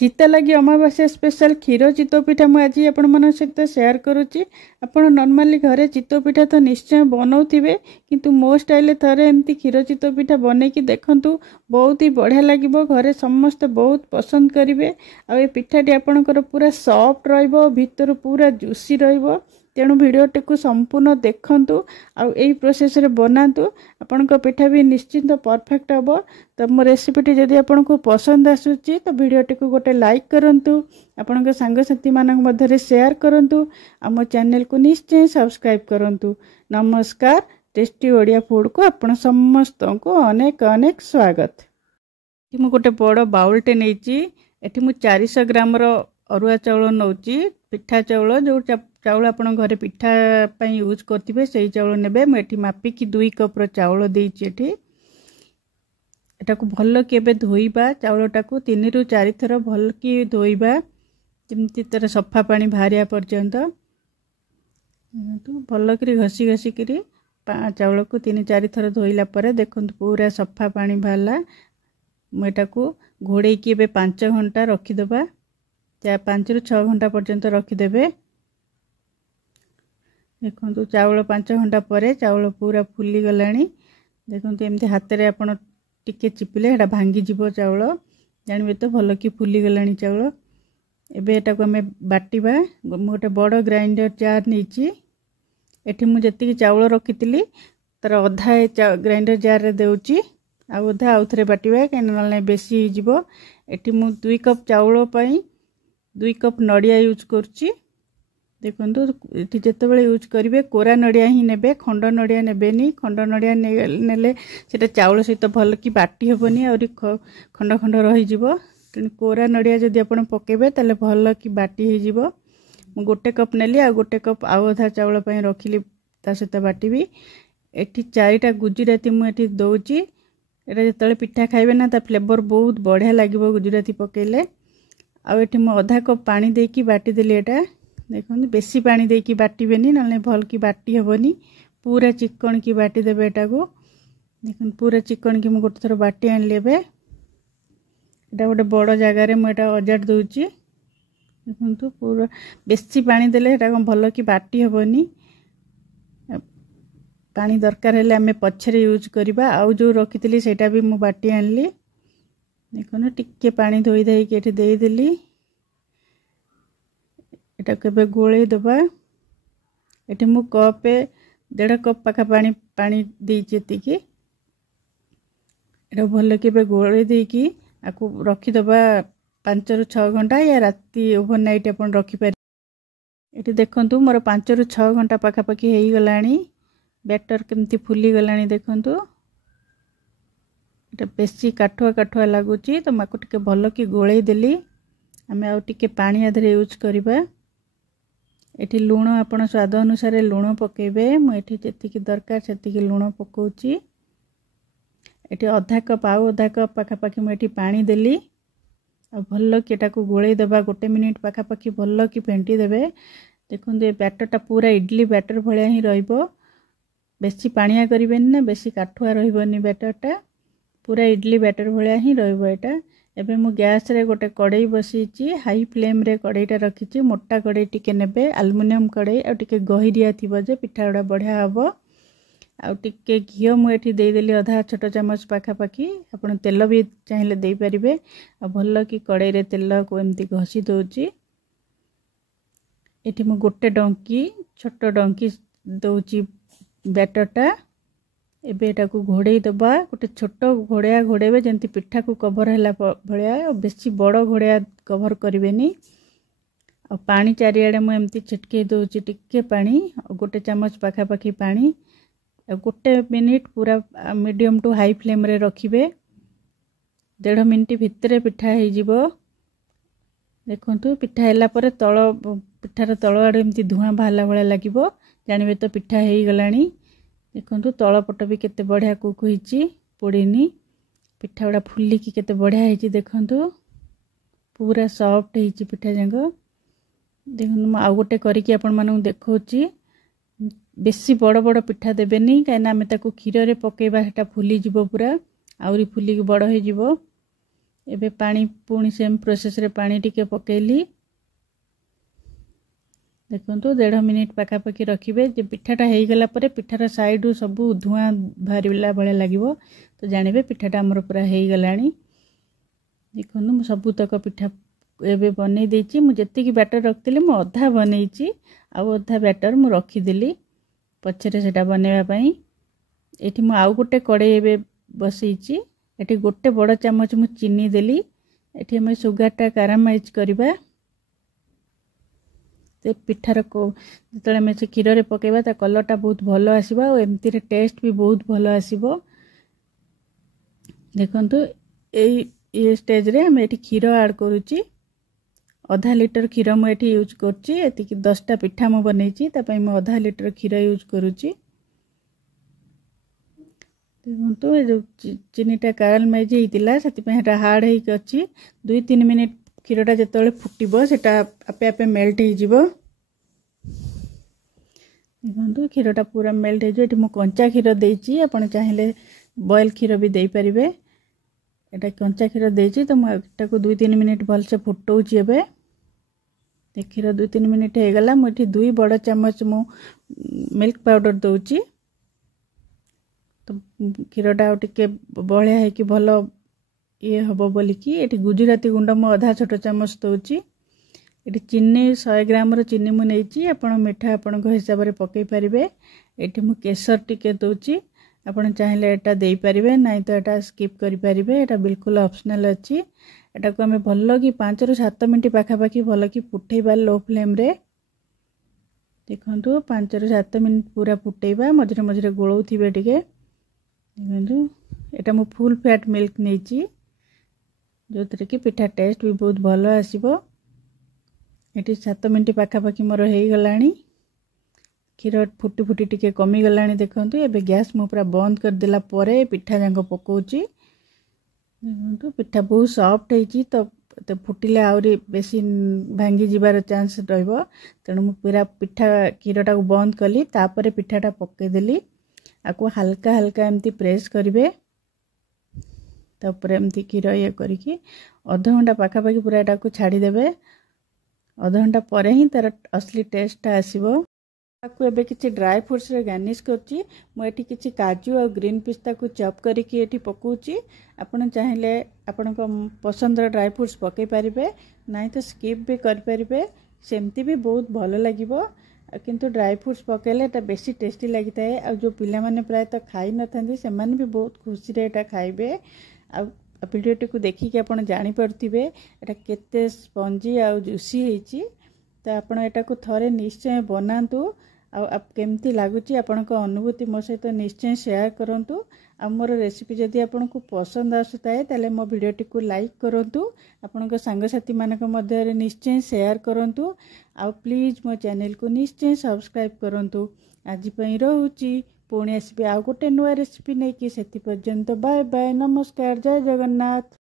चित्ता लगी अमावास्या स्पेशल क्षीर चितौ पिठा मुझे आज आपण मान सहित सेयार करुच्ची। आपण नॉर्मली घरे चितौ पिठा तो निश्चय बनाऊे किंतु मो स्टाइल थरे एमती क्षीर चितौ पिठा बनईकी देखंतु बहुत ही बढ़िया लगिबो। घरे समस्त बहुत पसंद करेंगे। आ पिठाटी आपणकर पूरा सॉफ्ट रहिबो, भीतर पूरा जूसी रहिबो। तेणु भिडियोटी को संपूर्ण देखंतु आउ एई प्रोसेस रे बनातु, आपनका पिठा भी निश्चिंत परफेक्ट हबो। तो मो रेसिपीटी जदि आपनको पसंद आसुची तो भिडियोटी को गोटे लाइक करंतु, आपनका सांगसाथी मानक मध्यरे शेयर करंतु, आ मो चैनल को निश्चय सब्सक्राइब करंतु। नमस्कार, टेस्टी ओडिया फूड को आपण समस्त को अनेक अनेक स्वागत। मु गोटे बड़ बाउलटे नैची, एठी मु 400 ग्राम रो अरुआ चाउल नौची। पिठा चाउल जो चाउल आपण घरे पिठा पई यूज करथिबे सेही चाउल नेबे। मु एठी मापी की 2 कप रो चाउल देइची। एठी एटा को भल्लो के बे धोइबा, चाउलटा को 3 रु 4 थर भल की धोइबा, जेमति तर सफा पानी भारिया पर्यंत। तो भल्लो करी घसी घसी करी चाउल को 3-4 थर धोइला परे देखंतु पूरा सफा पानी भाला। मु एटा को घोड़े की बे 5 घंटा रखी दबा, 5 रु 6 घंटा पर्यंत रखी देबे। देखो चाउल 5 घंटा पर चाउल पूरा फुली गलानी। देखो एमती हाथ में आपण टिके चिपिले एटा भांगी जीवो चाउल, जानबे तो भल कि फुली गलानी चाउल। एबे एटा को हमें बाटिबा। गोटे बड़ ग्राइंडर जार नीची। एठी मु जति चाउल रखितली तर अधा ग्राइंडर जार रे देउची, आ अधा आउ थरे बाटिबा के नले बेसी जीवो। एठी मु 2 कप चाउल पई 2 कप नडिया यूज करची। देखंतु एठी जेतेबेले यूज करिवे कोरा नडिया ही नेबे, खंड नडिया नेबेनी। खंड नडिया नेले सेटा चाउल सहित भल कि बाटी हेबनी, और खंड खंड रही जिवो। तेणु कोरा नडिया जदि आपण पकेबे ताले भल कि बाटी हे जिवो। मु गोटे कप नेली, आ गोटे कप आउ अधा चाउल पई रखिली ता सहित बाटीबी। एठी 4टा गुजराती मु एठी दउची। एटा जेतेबेले पिठा खाइबे ना ता फ्लेवर बहुत बढ़िया लागिवो गुजराती पकेले। आ एठी मु आधा कप पानी देकी बाटी देली। एटा देखो बेसी पानी देकी बाटिबेनी, नले भल की बाटी हेबनी। पूरा चिकन की बाटी देबे। एटा को देखो पूरा चिकन की मु गोटे थर बाटी आन लेबे। एटा गोटे बड़ जगह रे मु एटा अजाट दउची। देखो पूरा बेसी पानी देले एटा को भल की बाटी हेबनी। पानी दरकार हेले हमें पछरे यूज करबा। आउ जो रखितली सेटा भी मु बाटी आनली। देखो ना टिके पानी धोई देई के एठी देई देली। एटा केबे गोळे दबा। एठी मु कपे 1.5 कप पाखा पानी देइची। एतिकी एटा भल केबे गोळे देकी आकु रखी दबा 5 रु 6 घंटा, या राती ओवरनाइट अपन रखी पारि। एठी देखंतु मोर 5 रु 6 घंटा पाखा पाखी हेई गलानी। बैटर केमती फुली गलानी देखंतु। एटा बेसी काठुआ काठुआ लागुची, तो माकु टिके भल की गोळे देली। हमें आउ टिके पानी आधरे यूज करबा। एठी लूण आपण स्वाद अनुसार लूण पकेबे। मु एठी जेतिकी दरकार सेतिकी लूण पकोची। एठी आधा कप आउ आधा कप पाखा पाखी मु एठी पानी देली। आ भल्लो कि एटा को गोळे देबा। 1 मिनिट पाखा पाखी भल्लो कि फेंटी देबे। देखुन ए बैटरटा पूरा इडली बैटर भलिया ही रहइबो। बेसी पानिया करिबेन ना, बेसी काठुआ रहइबोनी। बैटरटा पूरा इडली बैटर भलिया ही रहइबो। एटा एबे मु गैस रे गोटे कड़ाई बसीची। हाई फ्लेम रे कड़ाईटा रखीची। मोटा कड़ाई टिके नेबे, एल्युमिनियम कड़ाई। आ टिके गहिरिया थिबो जे पिठाड़ा बढ़िया हबो। आ टिके घियो मु एठी देई देली आधा छोट चम्मच पाखा पाखी। आपण तेल भी चाहिले देई परिबे। आ भल्लो कि कड़ाई रे तेल को एमती घसी दोची। एठी मु गोटे डंकी छोट डंकी दोची बैटरटा। एबे एटा को घोड़े दबा। गोटे छोट घोड़िया घोड़ेबे जेंति पिठा को कवर हैला भलिया। बेसी बड़ घोड़िया कवर करिवेनी। आ पानी चारियाडे मु एमती छिटके दोची टिके पानी। गोटे चम्मच पाखा पाखी पानी। गोटे मिनिट पूरा मीडियम टू हाई फ्लेम रे रखिबे। 1.5 मिनिट भितरे पिठा हे जिवो। देखंतु पिठा हैला परे तळ पिठार तळ आडे एमती धुआं बाहला भलिया लागिवो, जानिबे तो पिठा हेई गलानी। देखंतु तळ पट भी केते बढ़िया कुक होईची, पोड़ीनी। पिठा गुड़ा फुली की केते बढ़िया होईची। देखंतु पूरा सॉफ्ट होईची पिठा जांग। देखंतु आ गोटे करिकी आपण मानू देखौची। बेसी बड़ बड़ पिठा देबेनी, काहे ना हमें ताको क्षीर रे पकेबा, सेटा फुली जिवो पूरा। आउरी फुली की बड़ हे जिवो। एबे पानी पुणी सेम प्रोसेस रे पानी टिके पकेली देखो 1.5 मिनिट पाखापाखि रखिए जे पिठाटा हो गला पर पिठार साइड रू सब धुआं बाहरला भाया लगे तो जानवे पिठाटा आमर पूरा हो गला देखो मु सबूतक पिठा एबे बनै देछि मु जेतिकी बैटर रखिली मु अधा बनैछि आ अधा बैटर मु रखीदेली पछरे सेटा बनैबा पई एठी मु आउ गोटे कड़े एबे बसैछि एठी गोटे बड़ चामच मु चीनी देली एठी हम सुगारटा कारामाइज करबा ते पिठार को जतले हम से क्षीर रे पकेबा ता कलरटा बहुत भलो आसीबा और एमती रे टेस्ट भी बहुत भलो आसीबो देखंतु ए स्टेज रे हम एठी क्षीर ऐड करूची आधा लीटर क्षीर मु एठी यूज करची एति कि 10टा पिठा मु बनैची ता पई मु आधा लीटर क्षीर यूज करूची देखो ये जो चीनीटा कारामाइज होता से हार्ड होची 2-3 मिनिट क्षीरटा जो फुटब से आपे आपे मेल्ट हो देखो क्षीरटा पूरा मेल्ट हो मु कंचा क्षीर देची आपण चाहिए बॉयल क्षीर भी दे पारिबे एटा कंचा क्षीर देची तो मुझे 2-3 मिनिट भलसे फुटाऊँगी एबे क्षीर 2-3 मिनिट हो गला मुझे 2 बड़ चामच मु मिल्क पाउडर दउची तो क्षीरटा टिके बलिया है कि भल ये हम बोलिकी ये गुजराती गुंड मु आधा छोट चामच दउची ये चीनी 100 ग्राम रो चीनी मु नेची आपण मिठा आपण हिसाब रे पकई पारिबे एठी मु केसर टिके दउची आपण चाहिले एटा देई पारिबे नाही तो एटा स्किप करि पारिबे एटा बिल्कुल ऑप्शनल अछि एटा को हमें भल कि 5 ରୁ 7 मिनिट पाखापाखि भल कि फुटेबा लो फ्लेम रे देखंतु 5 ରୁ 7 मिनिट पूरा फुटेबा मझरे मझरे गोळौथिबे टिके देखंतु एटा मु फुल फैट मिल्क नेची जो थरे कि पिठा टेस्ट भी बहुत भलो आसीबो एटी 7 मिनिट पाखापाखि मोर हो गलानी क्षीर फुटी फुटी टिके कमी गलानी देखंतु एबे गैस मु पूरा बंद कर देला परे पिठा जांग पकोची देखंतु पिठा बहुत सॉफ्ट हेची तो फुटिले आउरी बेसी भांगी जिबार चांस रहइबो तेणु मु पूरा पिठा क्षीरटा को बंद कली तापरे पिठाटा पके देली आको हल्का हल्का एमती प्रेस करिवे तापर एमती क्षीर ये करिकी आधा घंटा पाखापाखि पूरा एटा को छाड़ी देबे आधा घंटा परे ही तार असली टेस्टटा आसीबो ताकू एबे किछि ड्राई फ्रूट्स रे गार्निश करची मु एठी किछि काजू और ग्रीन पिस्ता को चॉप करिकी एठी पकोची आपण चाहिले आपण को पसंद ड्राई फ्रूट्स पके पारिबे नाही तो स्किप भी कर पारिबे सेमती भी बहुत भलो लागिबो किंतु ड्राई फ्रूट्स पकेले एटा बेसी टेस्टी लागिता है और जो पिला माने प्राय तो खाई न थांदी से माने भी बहुत खुशी रे एटा खाइबे आ वीडियोटी को देखिक आपण जानि परथिबे एटा केते स्पंजी आ जूसी हेची तो आपण एटा को थरे निश्चय बनांतु आ केमती लागुची आपण को अनुभूति मो सहित निश्चय शेयर करंतु आ मोर रेसिपी जदि आपण को पसंद आसुताए ताले मो वीडियोटी को लाइक करंतु आपण को संग साथी मानक मध्य रे निश्चय शेयर करंतु आ प्लीज मो चैनल को निश्चय सब्सक्राइब करंतु आज पई रहूची पुणी आसबे आ गोटे नुआ रेसिपी नै कि सेति पर्यंत बाय बाय नमस्कार जय जगन्नाथ।